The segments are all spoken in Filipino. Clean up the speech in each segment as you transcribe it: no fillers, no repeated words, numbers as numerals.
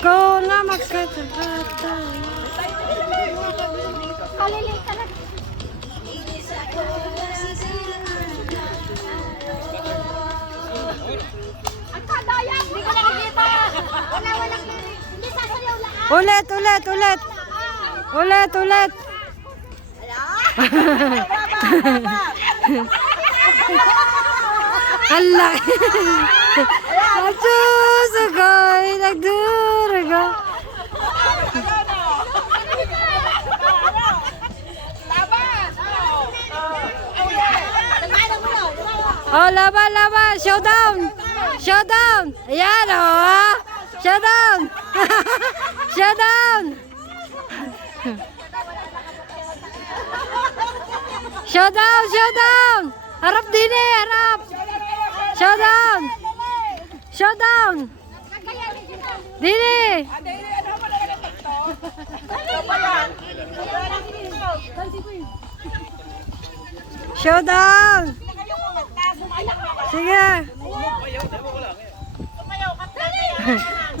Ko na magkatapata. Kalili ka lang. Ang kadaya, hindi ko nakikita. Wala. Hindi sasayaw lang. Ulit. Ang laki. Atsus, ako'y nagdurago. Oh, laban. Showdown. Ayan, oh. Showdown. Showdown. Harap din eh, harap. Showdown. Dini. Showdown. Sige.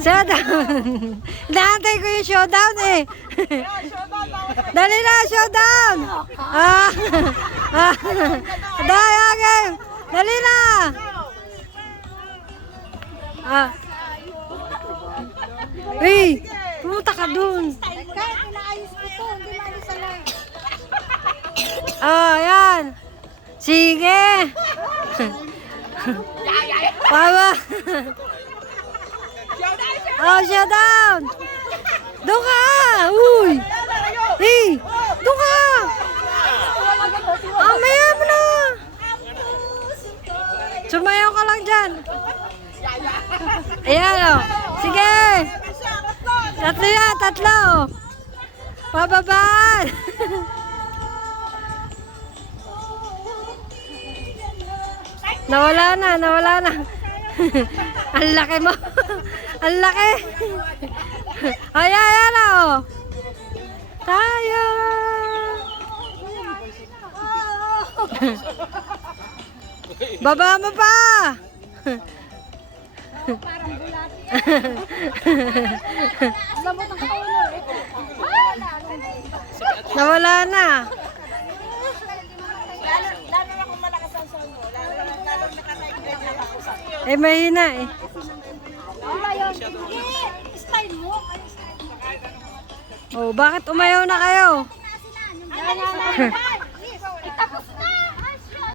Showdown. Naantay ko yung showdown eh. Dali na, showdown. Daya game. Dali na. Uy, pumunta ka dun. Kahit inaayos ko to, hindi maalis sa lang. Yan. Sige. Papa. Showdown. Doon ka. Uy. Hey, doon ka. Maya mo na. Sumayaw ka lang dyan. Ayan o. Sige. Tatlo. Pababaan. Nawala na. Ang laki mo. Ang laki. Ayan o. Tayo. Baba mo pa. Parang bulati. Lamot ang kaulo. Nawala na. Lalo na kung malakas ang sound mo. Lalo nakaka-explain na ako. Eh, mahina eh. Wala yun. Style mo. Oh, bakit umayaw na kayo? Yan.